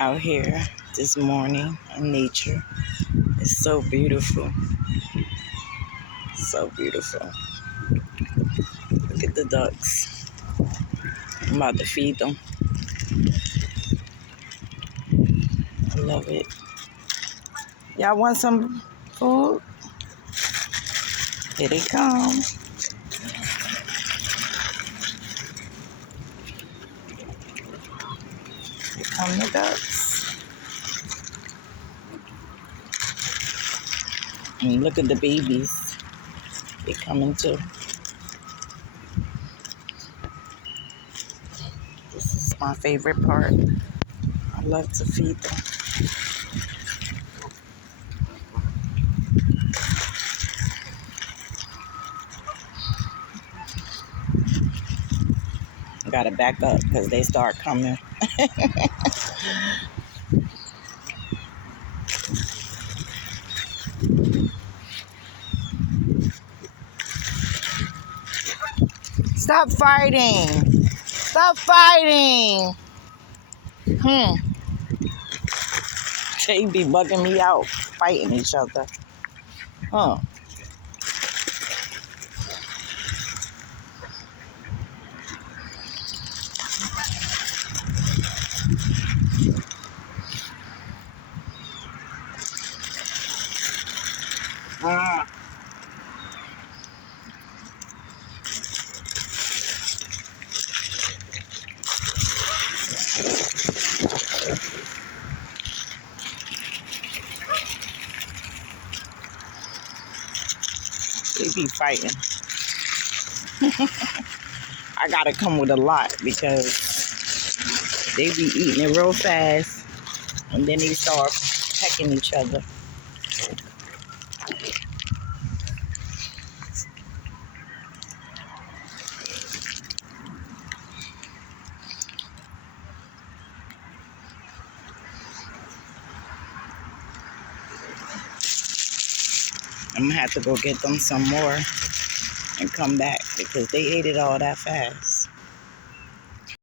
out here this morning in nature. It's so beautiful. So beautiful. Look at the ducks. I'm about to feed them. I love it. Y'all want some food? Here they come. Here come the ducks. And look at the babies. They're coming too. This is my favorite part. I love to feed them. I gotta back up because they start coming. Stop fighting. Stop fighting. They be bugging me out, fighting each other. Huh. They be fighting. I gotta come with a lot because they be eating it real fast and then they start pecking each other. I'm gonna have to go get them some more and come back because they ate it all that fast.